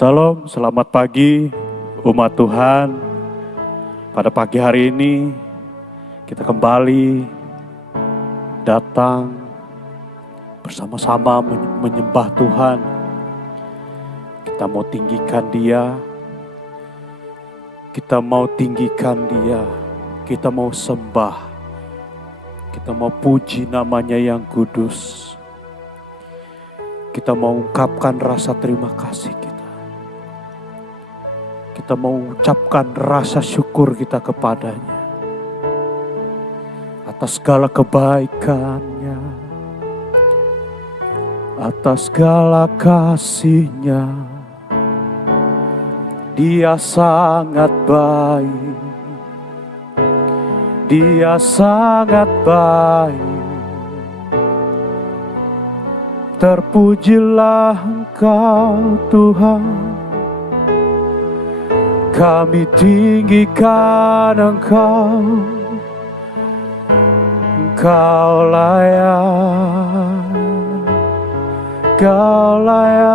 Shalom, selamat pagi umat Tuhan. Pada pagi hari ini kita kembali datang bersama-sama menyembah Tuhan. Kita mau tinggikan Dia, kita mau tinggikan Dia, kita mau sembah, kita mau puji namanya yang kudus. Kita mau ungkapkan rasa terima kasih kita. Kita mau ucapkan rasa syukur kita kepadanya atas segala kebaikannya, atas segala kasihnya. Dia sangat baik, Dia sangat baik. Terpujilah Engkau Tuhan, kami tinggikan Engkau. Engkau layak, Engkau layak.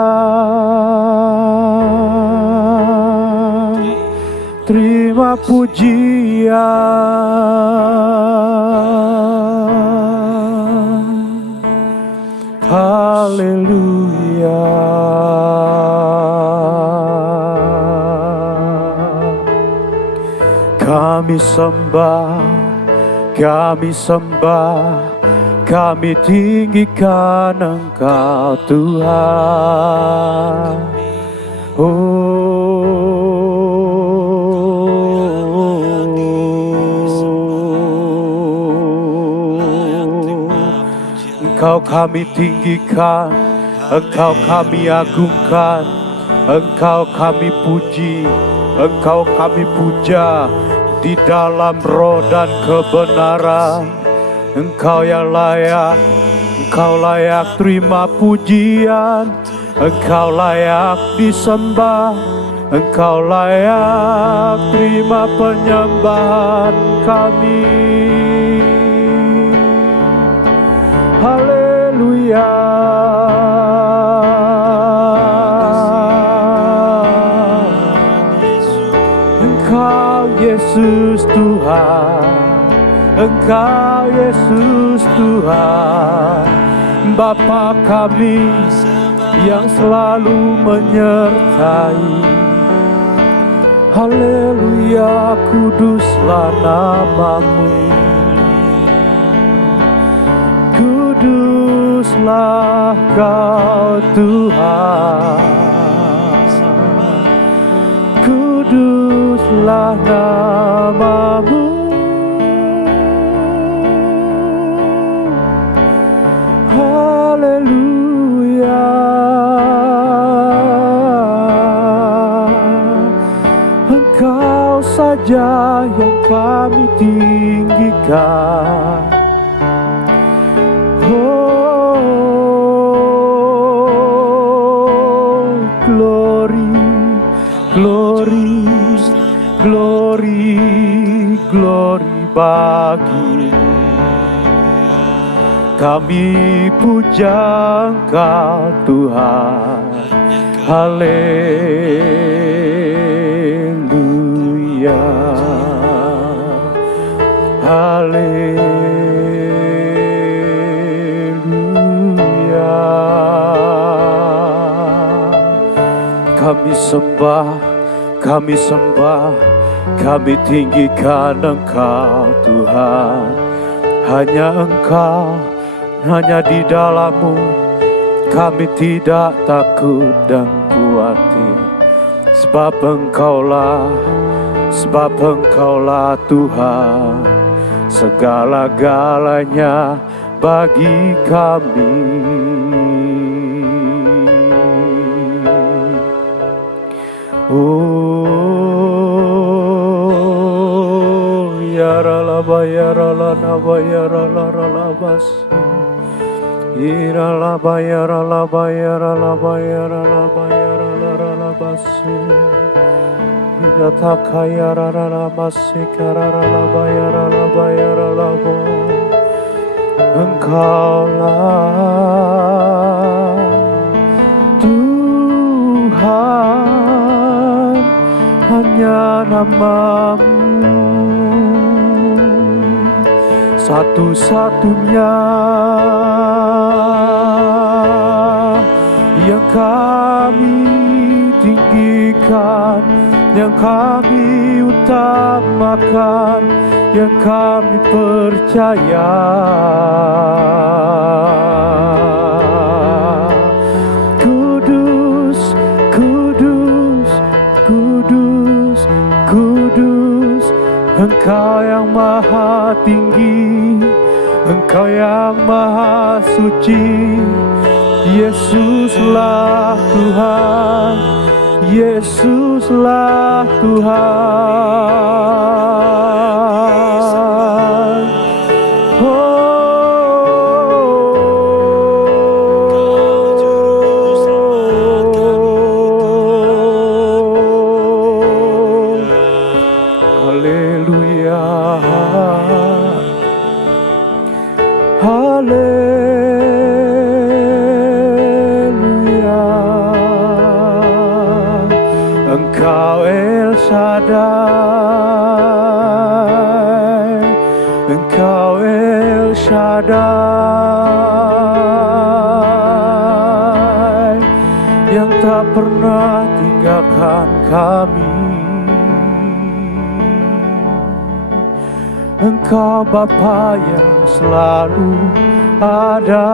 Terima pujian. Haleluya. Kami sembah, kami sembah, kami tinggikan Engkau Tuhan. Engkau kami tinggikan, Engkau kami agungkan, Engkau kami puji, Engkau kami puja di dalam roh dan kebenaran. Engkau yang layak, Engkau layak terima pujian, Engkau layak disembah, Engkau layak terima penyembahan kami. Haleluya. Engkau Yesus Tuhan, Engkau Yesus Tuhan, Bapa kami yang selalu menyertai. Haleluya, kuduslah namamu, kuduslah Kau Tuhan, kuduslah namamu. Haleluya. Engkau saja yang kami tinggikan. Oh, glory, glory, glory, glory bagi kami, puja Engkau Tuhan. Haleluya, haleluya. Kami sembah, kami sembah, kami tinggikan Engkau Tuhan. Hanya Engkau, hanya di dalam-Mu kami tidak takut dan khawatir. Sebab Engkaulah Tuhan, segala-galanya bagi kami. Oh, yaralaba yaralanaba yaralaralabas, iralaba yaralaba yaralaba yaralaba yaralaralabas, irataka yaralamas, ikaralaba yaralaba yaralabo. Engkaulah Tuhan. hanya nama-Mu, satu-satunya yang kami tinggikan, yang kami utamakan, yang kami percaya. Kudus, kudus, kudus, kudus, Engkau yang maha tinggi, Engkau yang maha suci. Yesuslah Tuhan, Yesuslah Tuhan. Haleluya, haleluya. Engkau El Shaddai, Engkau El Shaddai, yang tak pernah tinggalkan kami. Engkau Bapa yang selalu ada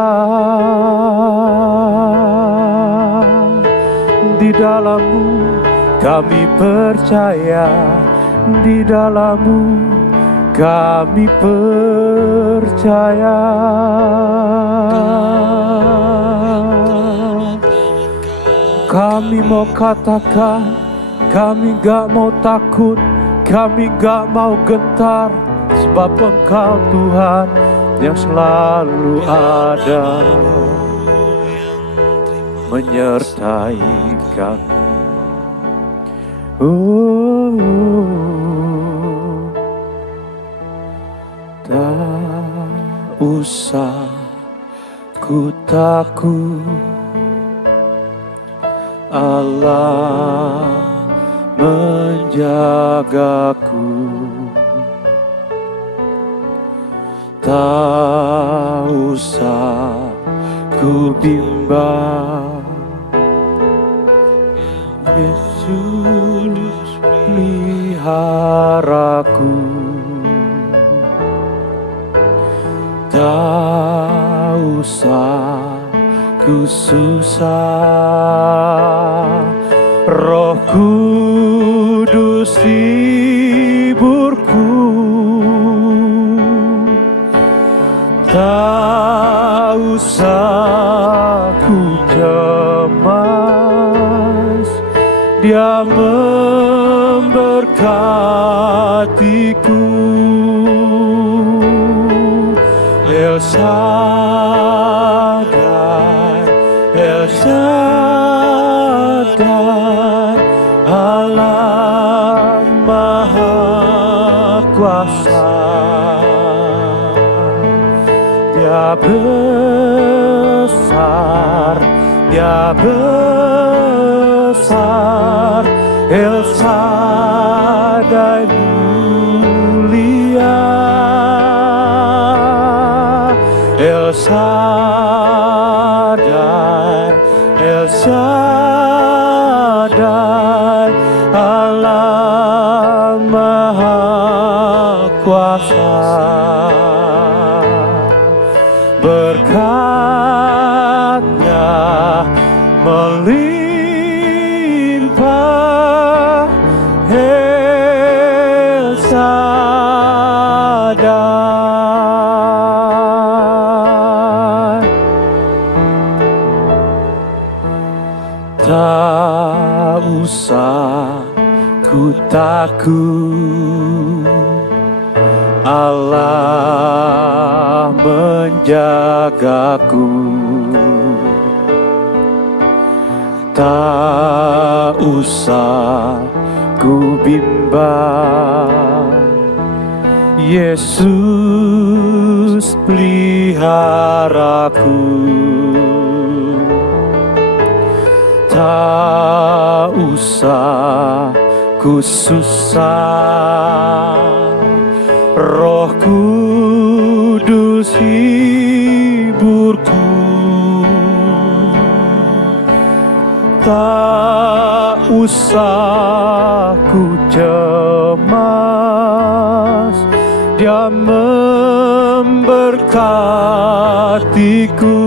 di dalam-Mu. Kami percaya, di dalam-Mu kami percaya. Kami mau katakan, kami gak mau takut, kami gak mau gentar, sebab Engkau Tuhan yang selalu ada menyertai kami. Tak usah ku takut, Allah menjagaku. Tak usah ku bimbang, Yesus peliharaku. Tak usah ku susah, Roh Kudus hiburku. Tak usah ku cemas, Dia memberkatiku. El Shaddai, El Shaddai, Allah Maha Kuasa. Dia besar, Dia besar, El Shaddai mulia, El Shaddai, El Shaddai, Allah Maha Kuasa. Berkat-Nya melimpah, El Shaddai. Tak usah ku takut, Allah menjagaku. Tak usah ku bimbang, Yesus peliharaku. Tak usah ku susah, Roh Kudus hiburku. Tak usah ku cemas, Dia memberkatiku.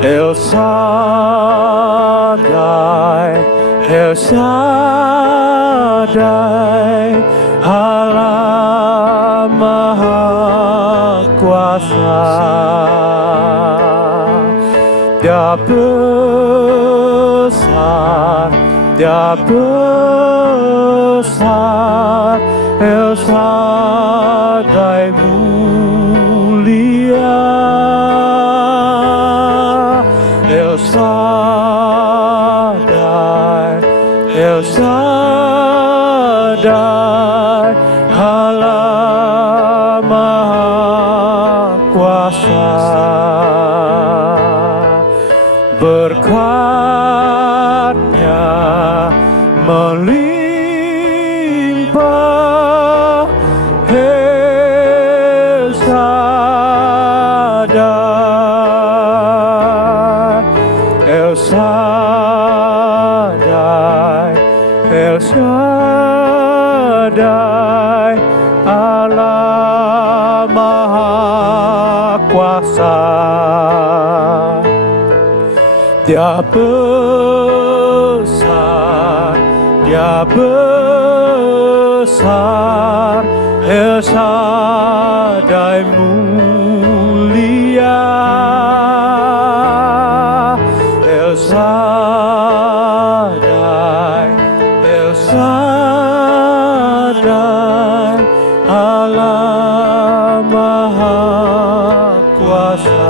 El Shaddai, El Shaddai, Allah Maha Kuasa. Dia besar, Dia besar, El Shaddai mulia, El Shaddai, El Shaddai, Allah Maha Kuasa. Berkat-Nya melimpah, El Shaddai, El Shaddai, El Shaddai, Allah Maha Kuasa. Dia besar, Dia besar, El Shaddai mulia, El Shaddai, El Shaddai, Allah Maha Kuasa.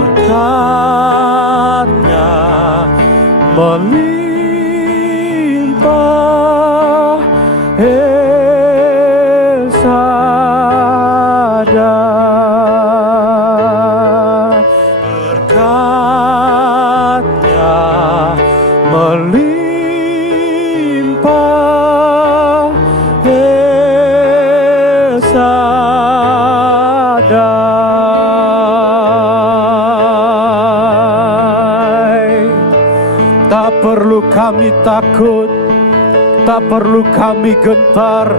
Berkat-Nya melimpah, El Shaddai. Berkat-Nya melimpah, El Shaddai. Tak perlu kami takut, tak perlu kami gentar,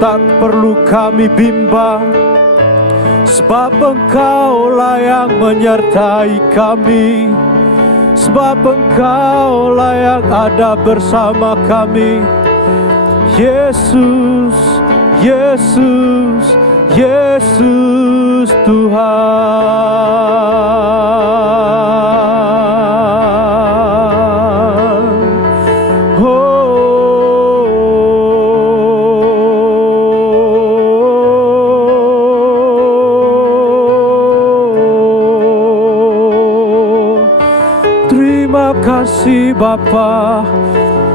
tak perlu kami bimbang, sebab Engkaulah yang menyertai kami, sebab Engkaulah yang ada bersama kami. Yesus, Yesus, Yesus Tuhan. Terima kasih Bapa,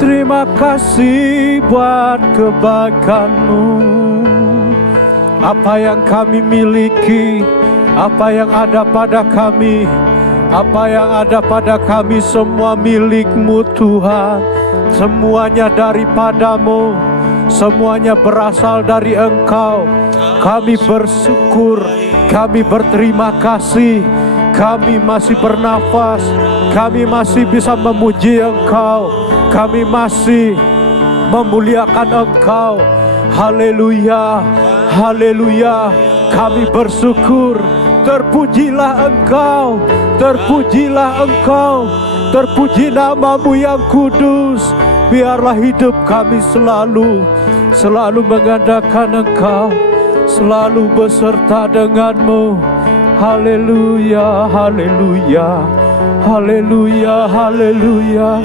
terima kasih buat kebaikan-Mu. Apa yang kami miliki, apa yang ada pada kami, apa yang ada pada kami semua milik-Mu Tuhan. Semuanya daripada-Mu, semuanya berasal dari Engkau. Kami bersyukur, kami berterima kasih. Kami masih bernafas, kami masih bisa memuji Engkau, kami masih memuliakan Engkau. Haleluya, haleluya. Kami bersyukur. Terpujilah Engkau, terpujilah Engkau, terpuji nama-Mu yang kudus. Biarlah hidup kami selalu mengandalkan Engkau, selalu beserta dengan-Mu. Haleluya, haleluya, haleluya, haleluya,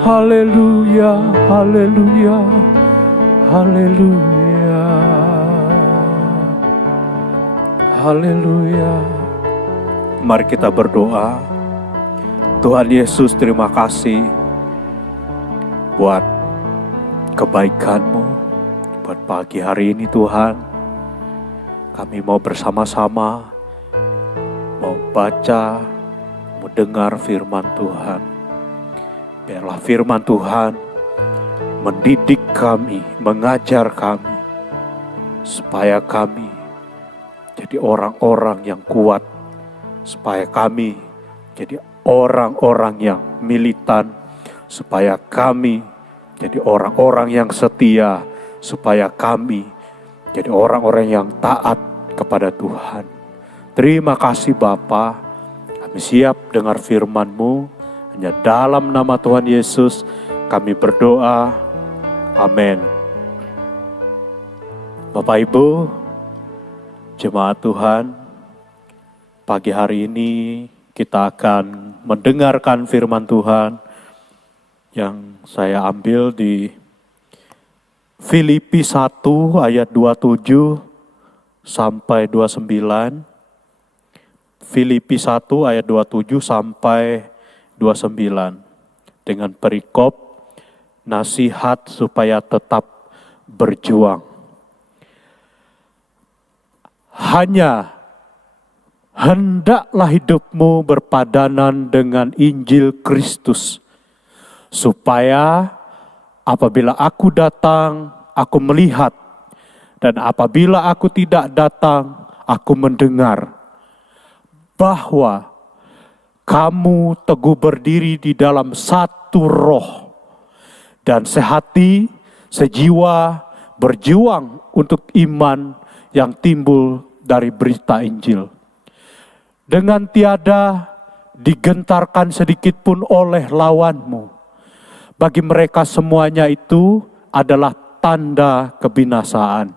haleluya, haleluya, haleluya, haleluya. Mari kita berdoa. Tuhan Yesus, terima kasih buat kebaikan-Mu, buat pagi hari ini Tuhan. Kami mau bersama-sama, mau baca, mendengar firman Tuhan. Biarlah firman Tuhan mendidik kami, mengajar kami, supaya kami jadi orang-orang yang kuat, supaya kami jadi orang-orang yang militan, supaya kami jadi orang-orang yang setia, supaya kami jadi orang-orang yang taat kepada Tuhan. Terima kasih Bapa, kami siap dengar firman-Mu. Hanya dalam nama Tuhan Yesus kami berdoa. Amin. Bapak Ibu, jemaat Tuhan, pagi hari ini kita akan mendengarkan firman Tuhan yang saya ambil di Filipi 1 ayat 27 sampai 29. Filipi 1 ayat 27 sampai 29 dengan perikop nasihat supaya tetap berjuang. Hanya hendaklah hidupmu berpadanan dengan Injil Kristus, supaya apabila aku datang, aku melihat, dan apabila aku tidak datang, aku mendengar, bahwa kamu teguh berdiri di dalam satu roh, dan sehati, sejiwa, berjuang untuk iman yang timbul dari berita Injil. Dengan tiada digentarkan sedikit pun oleh lawanmu. Bagi mereka semuanya itu adalah tanda kebinasaan.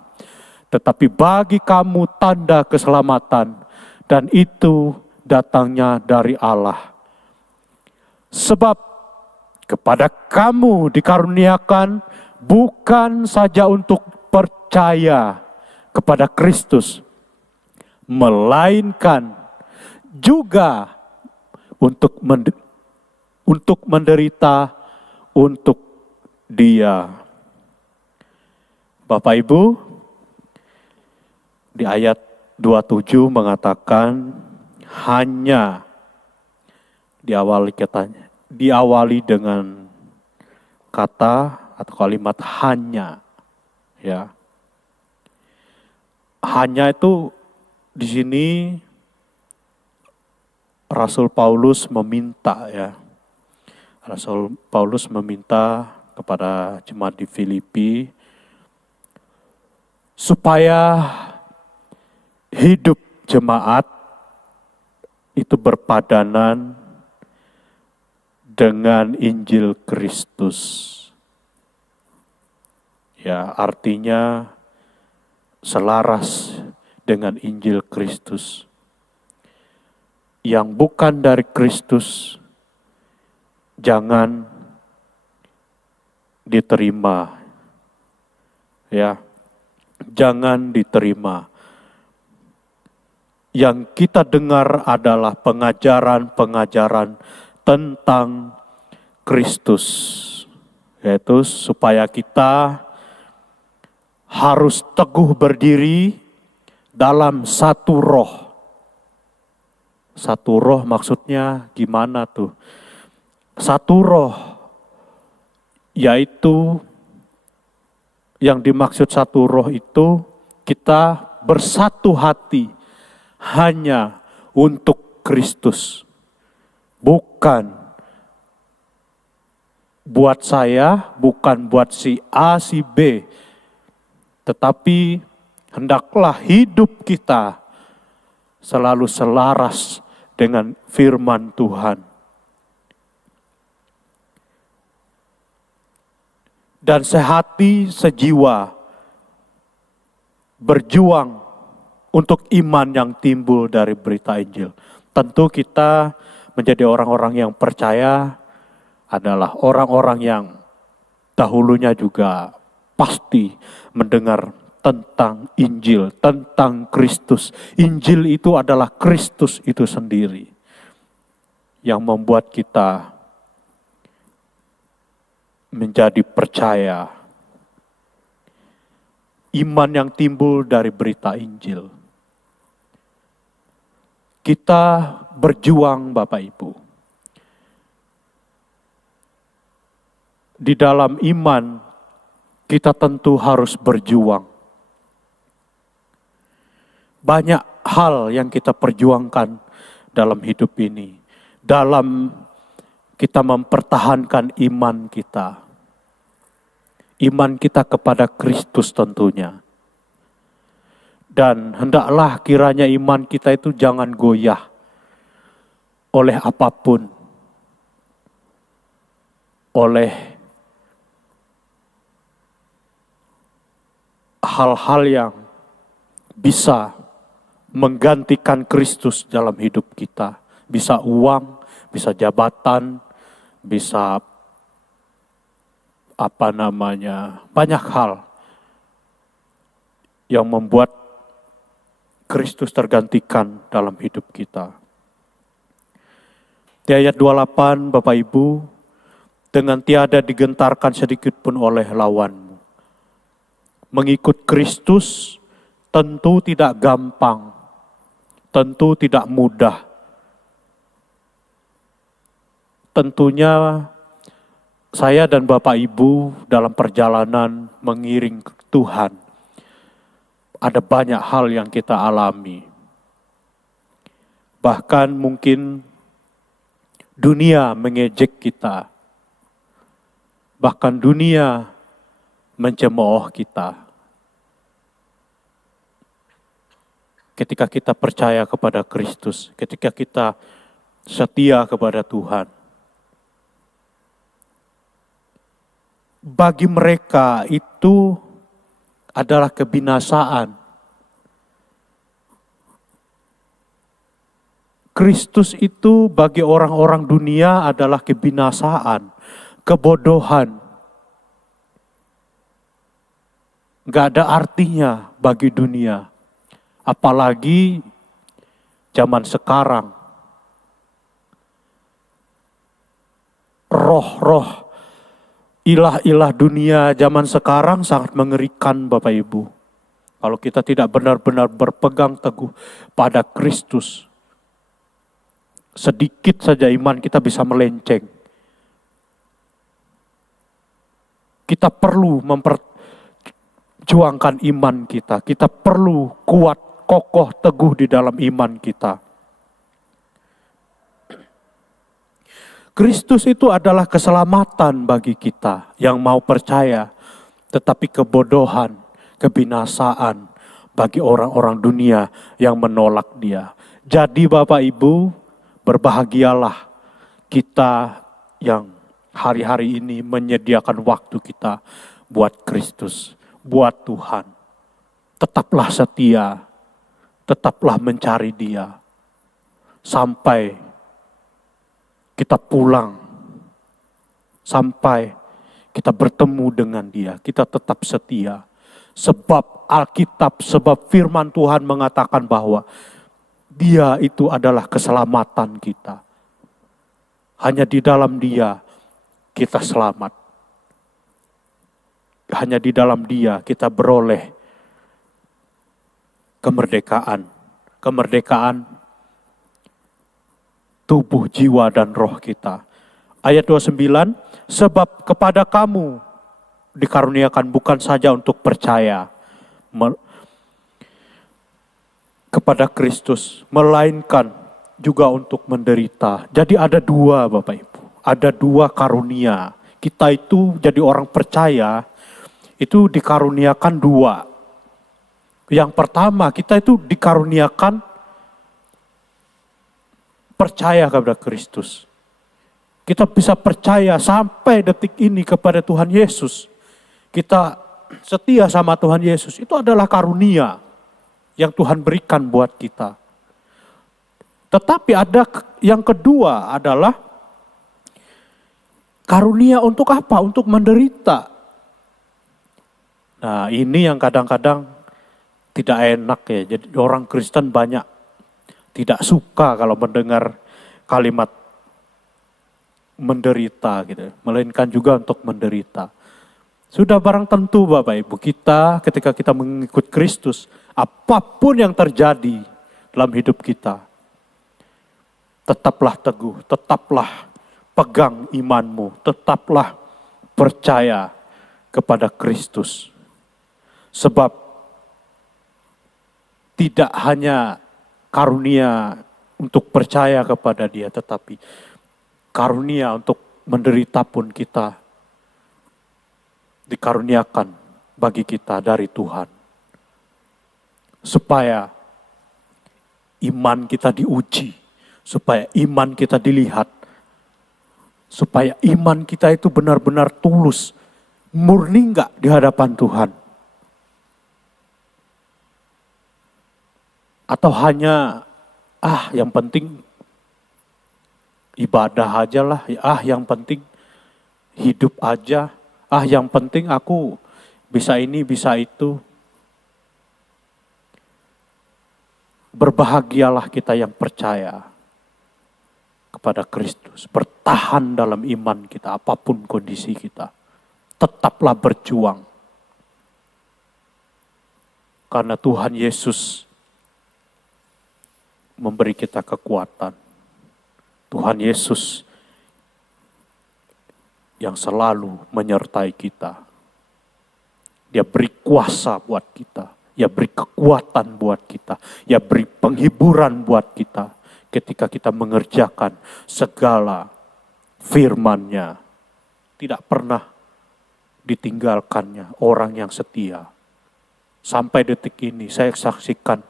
Tetapi bagi kamu tanda keselamatan, dan itu datangnya dari Allah. Sebab kepada kamu dikaruniakan bukan saja untuk percaya kepada Kristus, melainkan juga untuk menderita untuk Dia. Bapak Ibu, di ayat 27 mengatakan hanya, diawali dengan kata atau kalimat hanya, ya. Hanya itu di sini Rasul Paulus meminta, ya. Rasul Paulus meminta kepada jemaat di Filipi supaya hidup jemaat itu berpadanan dengan Injil Kristus. Ya, artinya selaras dengan Injil Kristus. Yang bukan dari Kristus jangan diterima. Ya, jangan diterima. Yang kita dengar adalah pengajaran-pengajaran tentang Kristus, yaitu supaya kita harus teguh berdiri dalam satu roh. Satu roh maksudnya gimana tuh? Satu roh, yaitu yang dimaksud satu roh itu kita bersatu hati hanya untuk Kristus. Bukan buat saya, bukan buat si A, si B. Tetapi hendaklah hidup kita selalu selaras dengan firman Tuhan. Dan sehati, sejiwa, berjuang untuk iman yang timbul dari berita Injil. Tentu kita menjadi orang-orang yang percaya adalah orang-orang yang dahulunya juga pasti mendengar tentang Injil, tentang Kristus. Injil itu adalah Kristus itu sendiri yang membuat kita menjadi percaya. Iman yang timbul dari berita Injil. Kita berjuang Bapak Ibu. Di dalam iman kita tentu harus berjuang. Banyak hal yang kita perjuangkan dalam hidup ini. Dalam kita mempertahankan iman kita. Iman kita kepada Kristus tentunya. Dan hendaklah kiranya iman kita itu jangan goyah oleh apapun. Oleh hal-hal yang bisa menggantikan Kristus dalam hidup kita. Bisa uang, bisa jabatan, bisa banyak hal yang membuat Kristus tergantikan dalam hidup kita. Di ayat 28, Bapak Ibu, dengan tiada digentarkan sedikit pun oleh lawanmu. Mengikut Kristus tentu tidak gampang, tentu tidak mudah. Tentunya saya dan Bapak Ibu dalam perjalanan mengiring Tuhan, ada banyak hal yang kita alami. Bahkan mungkin dunia mengejek kita. Bahkan dunia mencemooh kita. Ketika kita percaya kepada Kristus, ketika kita setia kepada Tuhan. Bagi mereka itu adalah kebinasaan. Kristus itu bagi orang-orang dunia adalah kebinasaan, kebodohan. Gak ada artinya bagi dunia. Apalagi zaman sekarang. Roh-roh, ilah-ilah dunia zaman sekarang sangat mengerikan Bapak Ibu. Kalau kita tidak benar-benar berpegang teguh pada Kristus, sedikit saja iman kita bisa melenceng. Kita perlu memperjuangkan iman kita. Kita perlu kuat, kokoh, teguh di dalam iman kita. Kristus itu adalah keselamatan bagi kita yang mau percaya. Tetapi kebodohan, kebinasaan bagi orang-orang dunia yang menolak Dia. Jadi Bapak Ibu, berbahagialah kita yang hari-hari ini menyediakan waktu kita buat Kristus, buat Tuhan. Tetaplah setia, tetaplah mencari Dia. Sampai kita pulang, sampai kita bertemu dengan Dia, kita tetap setia. Sebab Alkitab, sebab firman Tuhan mengatakan bahwa Dia itu adalah keselamatan kita. Hanya di dalam Dia kita selamat. Hanya di dalam Dia kita beroleh kemerdekaan. Kemerdekaan tubuh, jiwa, dan roh kita. Ayat 29, sebab kepada kamu dikaruniakan bukan saja untuk percaya kepada Kristus, melainkan juga untuk menderita. Jadi ada dua Bapak Ibu, ada dua karunia. Kita itu jadi orang percaya, itu dikaruniakan dua. Yang pertama, kita itu dikaruniakan percaya kepada Kristus. Kita bisa percaya sampai detik ini kepada Tuhan Yesus. Kita setia sama Tuhan Yesus. Itu adalah karunia yang Tuhan berikan buat kita. Tetapi ada yang kedua adalah karunia untuk apa? Untuk menderita. Nah, ini yang kadang-kadang tidak enak ya. Jadi orang Kristen banyak tidak suka kalau mendengar kalimat menderita gitu. Melainkan juga untuk menderita. Sudah barang tentu Bapak Ibu, kita ketika kita mengikut Kristus, apapun yang terjadi dalam hidup kita, Tetaplah teguh, tetaplah pegang imanmu, tetaplah percaya kepada Kristus. Sebab tidak hanya karunia untuk percaya kepada Dia, tetapi karunia untuk menderita pun kita dikaruniakan bagi kita dari Tuhan. Supaya iman kita diuji, supaya iman kita dilihat, supaya iman kita itu benar-benar tulus, murni enggak di hadapan Tuhan. Atau hanya, yang penting ibadah aja lah, yang penting hidup aja, yang penting aku bisa ini, bisa itu. Berbahagialah kita yang percaya kepada Kristus. Bertahan dalam iman kita, apapun kondisi kita. Tetaplah berjuang. Karena Tuhan Yesus memberi kita kekuatan. Tuhan Yesus yang selalu menyertai kita. Dia beri kuasa buat kita. Dia beri kekuatan buat kita. Dia beri penghiburan buat kita. Ketika kita mengerjakan segala firman-Nya. Tidak pernah ditinggalkannya orang yang setia. Sampai detik ini saya saksikan.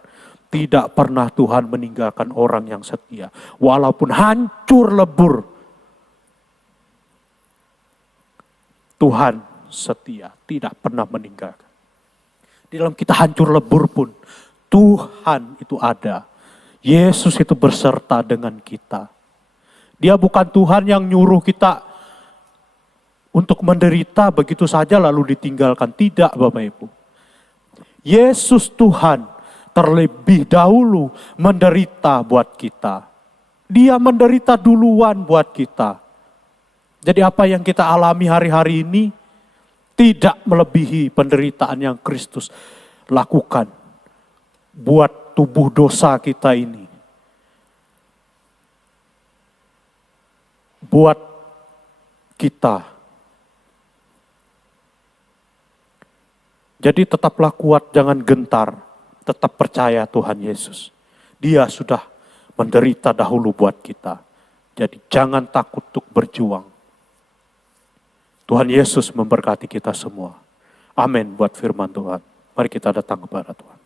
Tidak pernah Tuhan meninggalkan orang yang setia. Walaupun hancur lebur. Tuhan setia. Tidak pernah meninggalkan. Di dalam kita hancur lebur pun, Tuhan itu ada. Yesus itu berserta dengan kita. Dia bukan Tuhan yang nyuruh kita untuk menderita begitu saja lalu ditinggalkan. Tidak, Bapak Ibu. Yesus Tuhan terlebih dahulu menderita buat kita. Dia menderita duluan buat kita. Jadi apa yang kita alami hari-hari ini tidak melebihi penderitaan yang Kristus lakukan buat tubuh dosa kita ini. Buat kita. Jadi tetaplah kuat, jangan gentar. Tetap percaya Tuhan Yesus. Dia sudah menderita dahulu buat kita. Jadi jangan takut untuk berjuang. Tuhan Yesus memberkati kita semua. Amin buat firman Tuhan. Mari kita datang kepada Tuhan.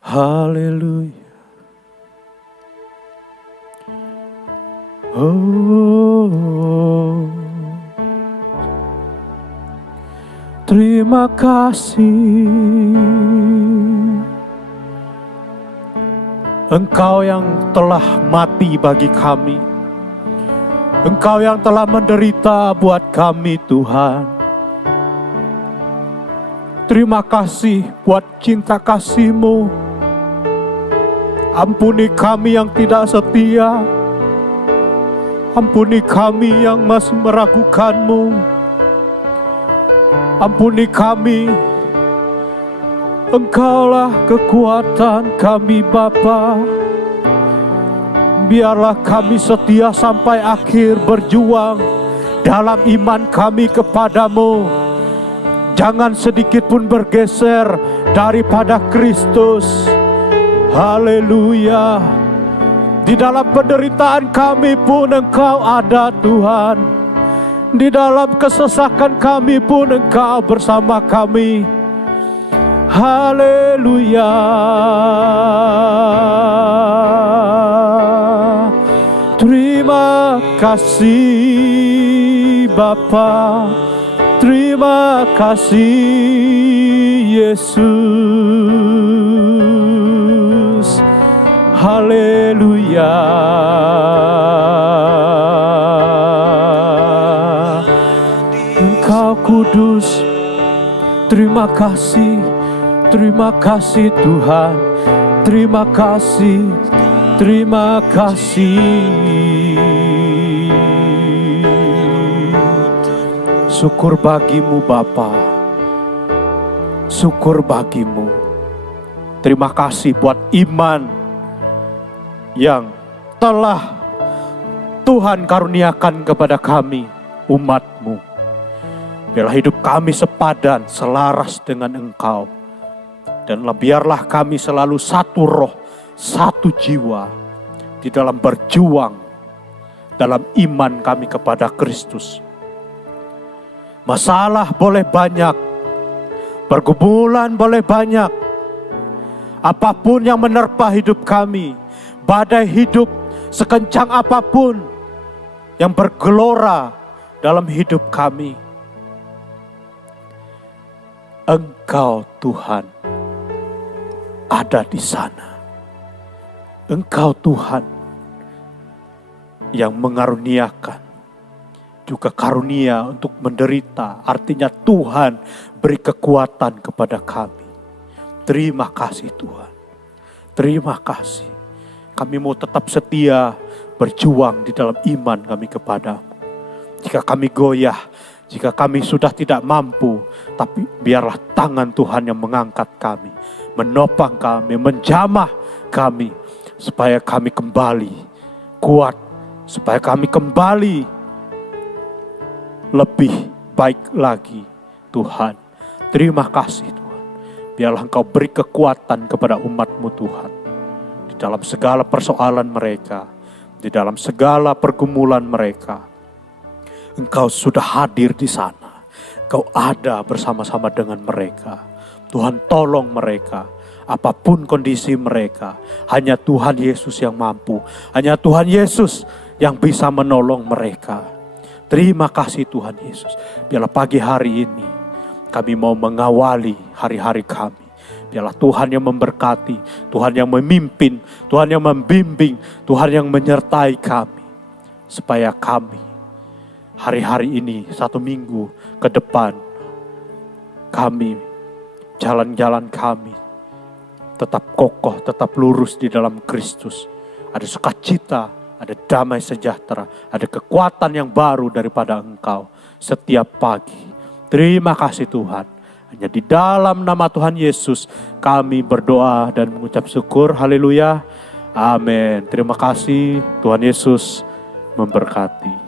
Haleluya. Oh, terima kasih. Engkau yang telah mati bagi kami. Engkau yang telah menderita buat kami, Tuhan. Terima kasih buat cinta kasih-Mu. Ampuni kami yang tidak setia. Ampuni kami yang masih meragukan-Mu. Ampuni kami. Engkaulah kekuatan kami, Bapa. Biarlah kami setia sampai akhir berjuang dalam iman kami kepadamu. Jangan sedikit pun bergeser daripada Kristus. Haleluya. Di dalam penderitaan kami pun Engkau ada, Tuhan. Di dalam kesesakan kami pun Engkau bersama kami. Haleluya. Terima kasih Bapa, terima kasih Yesus. Haleluya. Engkau kudus. Terima kasih Tuhan. Terima kasih. Terima kasih. Syukur bagimu Bapa. Syukur bagimu. Terima kasih buat iman yang telah Tuhan karuniakan kepada kami, umat-Mu. Biarlah hidup kami sepadan, selaras dengan Engkau. Dan biarlah kami selalu satu roh, satu jiwa di dalam berjuang, dalam iman kami kepada Kristus. Masalah boleh banyak, pergumulan boleh banyak, apapun yang menerpa hidup kami, badai hidup sekencang apapun yang bergelora dalam hidup kami, Engkau Tuhan ada di sana. Engkau Tuhan yang mengaruniakan juga karunia untuk menderita. Artinya Tuhan beri kekuatan kepada kami. Terima kasih Tuhan. Terima kasih. Kami mau tetap setia berjuang di dalam iman kami kepadamu. Jika kami goyah, jika kami sudah tidak mampu, tapi biarlah tangan Tuhan yang mengangkat kami, menopang kami, menjamah kami, supaya kami kembali kuat, supaya kami kembali lebih baik lagi. Tuhan, terima kasih Tuhan. Biarlah Engkau beri kekuatan kepada umat-Mu Tuhan, di dalam segala persoalan mereka, di dalam segala pergumulan mereka. Engkau sudah hadir di sana. Engkau ada bersama-sama dengan mereka. Tuhan, tolong mereka. Apapun kondisi mereka, hanya Tuhan Yesus yang mampu. Hanya Tuhan Yesus yang bisa menolong mereka. Terima kasih Tuhan Yesus. Biarlah pagi hari ini kami mau mengawali hari-hari kami. Biarlah Tuhan yang memberkati, Tuhan yang memimpin, Tuhan yang membimbing, Tuhan yang menyertai kami. Supaya kami hari-hari ini, 1 minggu ke depan, kami, jalan-jalan kami tetap kokoh, tetap lurus di dalam Kristus. Ada sukacita, ada damai sejahtera, ada kekuatan yang baru daripada Engkau setiap pagi. Terima kasih Tuhan. Hanya di dalam nama Tuhan Yesus kami berdoa dan mengucap syukur. Haleluya. Amin. Terima kasih. Tuhan Yesus memberkati.